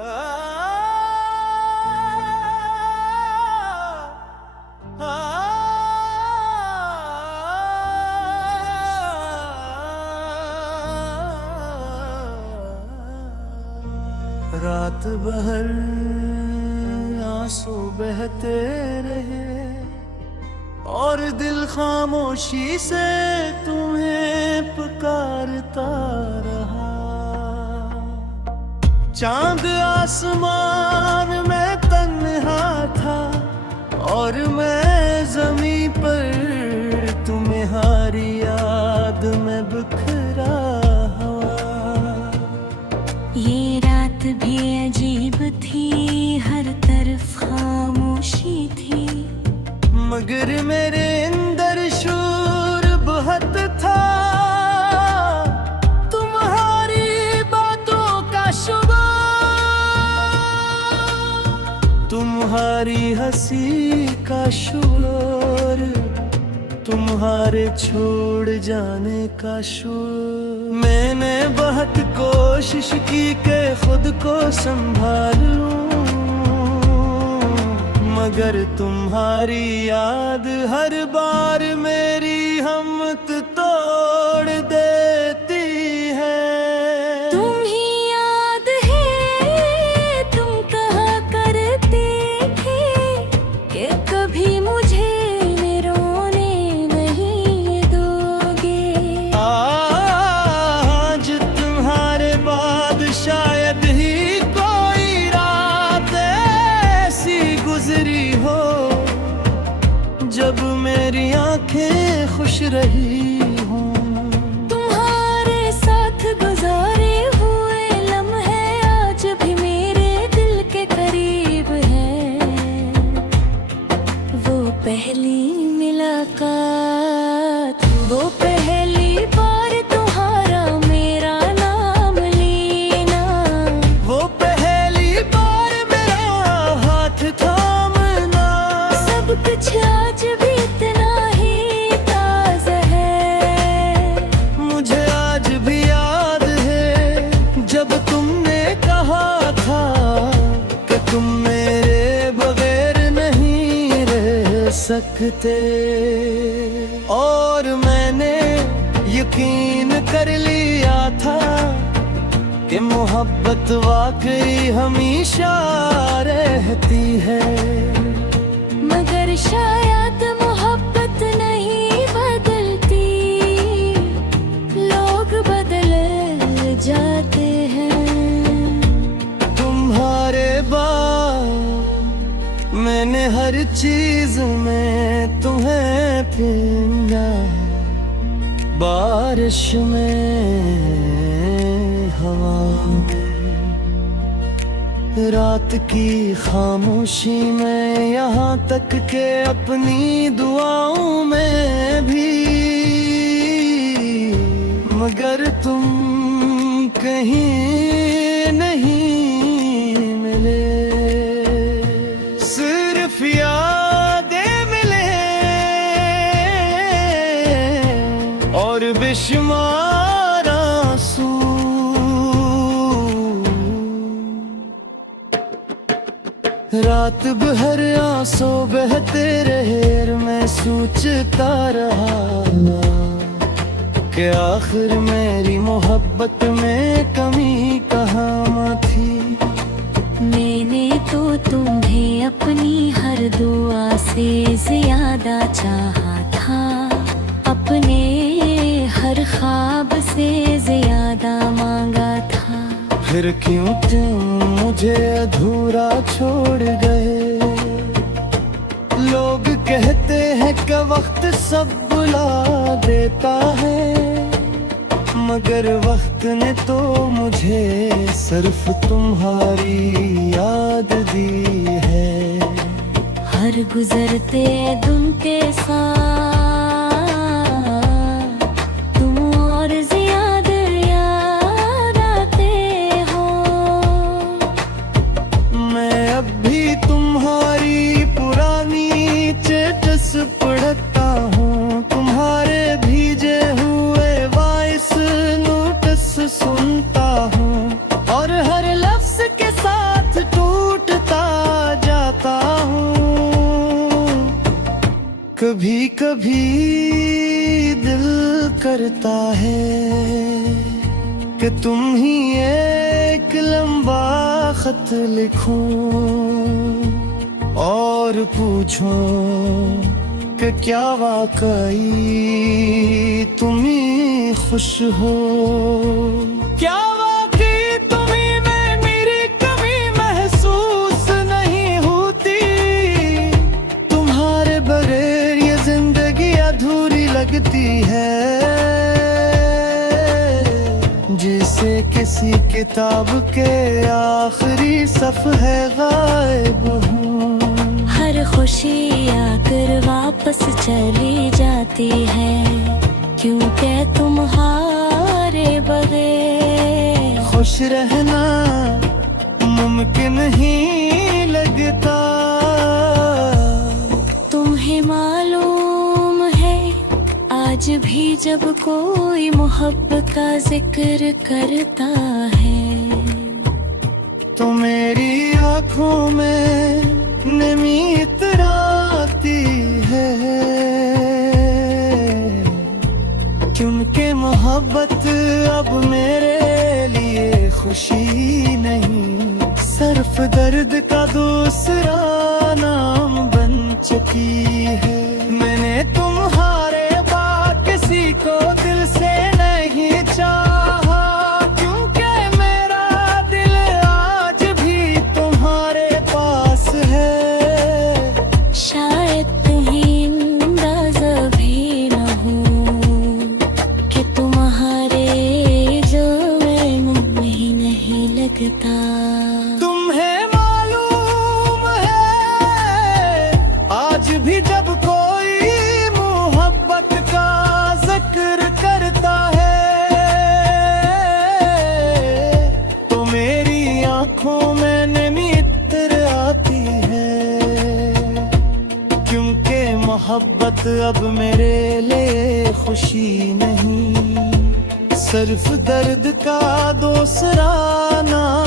रात भर आंसू बहते रहे और दिल खामोशी से तुम्हें पुकारता रहा। चांद आसमान में तन्हा था और मैं ज़मीं पर तुम्हारी याद में बिखरा हुआ। ये रात भी अजीब थी, हर तरफ खामोशी थी, मगर मेरे अंदर शोर बहुत था। तुम्हारी बातों का शोर, तुम्हारी हंसी का शोर, तुम्हारे छोड़ जाने का शोर। मैंने बहुत कोशिश की कि खुद को संभालूं, मगर तुम्हारी याद हर बार मेरी हिम्मत तोड़ देती है। तुम ही याद है, तुम कहा करते थे कि कभी मुझे रोने नहीं दोगे। आज तुम्हारे बाद शायद ही कोई रात ऐसी गुजरी हो जब मेरी आंखें खुश रही हों। तुम्हारे साथ गुजारे हुए लम्हे आज भी मेरे दिल के करीब है। वो पहली मुलाकात, वो पहली बार तुम्हारा मेरा नाम लेना, वो पहली बार मेरा हाथ थामना, सब कुछ आज भी इतना ही ताज़ा है। मुझे आज भी याद है जब तुमने कहा था कि तुम मेरे बगैर नहीं रह सकते। और मैंने यकीन कर लिया था कि मोहब्बत वाकई हमेशा रहती है। मगर शायद मोहब्बत नहीं बदलती, लोग बदल जाते हैं। तुम्हारे बाद मैंने हर चीज में तुम्हें पीना, बारिश में हवा, रात की खामोशी में, यहाँ तक के अपनी दुआओं में भी। मगर तुम कहीं नहीं मिले, सिर्फ यादें मिले और बेशुमार आंसू। रात भर आंसू बहते रहे, मैं सोचता रहा कि आखिर मेरी मोहब्बत में कमी कहाँ थी। मैंने तो तुम्हें अपनी हर दुआ से ज्यादा चाहा था, अपने हर ख्वाब से ज्यादा मांगा था। फिर क्यों तुम मुझे अधूरा छोड़ गए? लोग कहते हैं कि वक्त सब बुला देता है, मगर वक्त ने तो मुझे सिर्फ तुम्हारी याद दी है। हर गुजरते दिन के साथ तुम और ज्यादा याद आते हो। मैं अब भी तुम्हारी पुरानी स्टेटस पढ़ता हूँ, तुम्हारे भीजे हुए वॉइस नोटिस सुनता हूँ और हर लफ्ज के साथ कभी कभी दिल करता है कि तुम ही एक लंबा खत लिखूं और पूछूं कि क्या वाकई तुम ही खुश हो। क्या वाकई तुम्हीं में मेरी कमी महसूस नहीं होती? तुम्हारे बगैर ये जिंदगी अधूरी लगती है, जिसे किसी किताब के आखिरी सफ़हे गायब हूँ। हर खुशी आकर वापस चली जाती है, क्योंकि तुम्हारे बगैर खुश रहना मुमकिन ही लगता। तुम्हें मालूम है आज भी जब कोई मोहब्बत का जिक्र करता है, तो मेरी आँखों में नमी इतराती है, क्योंकि मोहब्बत अब मेरे लिए खुशी नहीं, सिर्फ दर्द का दूसरा नाम बन चुकी है। मैंने तुम्हारे बाद किसी को दिल से नहीं चाहा, क्योंकि मेरा दिल आज भी तुम्हारे पास है। शायद तुम्हें अंदाज़ा भी न हो कि तुम्हारे जो में नहीं लगता। तुम्हें मालूम है आज भी जब कोई मोहब्बत का जिक्र करता है, तो मेरी आंखों में नमी इतर आती है, क्योंकि मोहब्बत अब मेरे लिए खुशी नहीं, सिर्फ दर्द का दूसरा नाम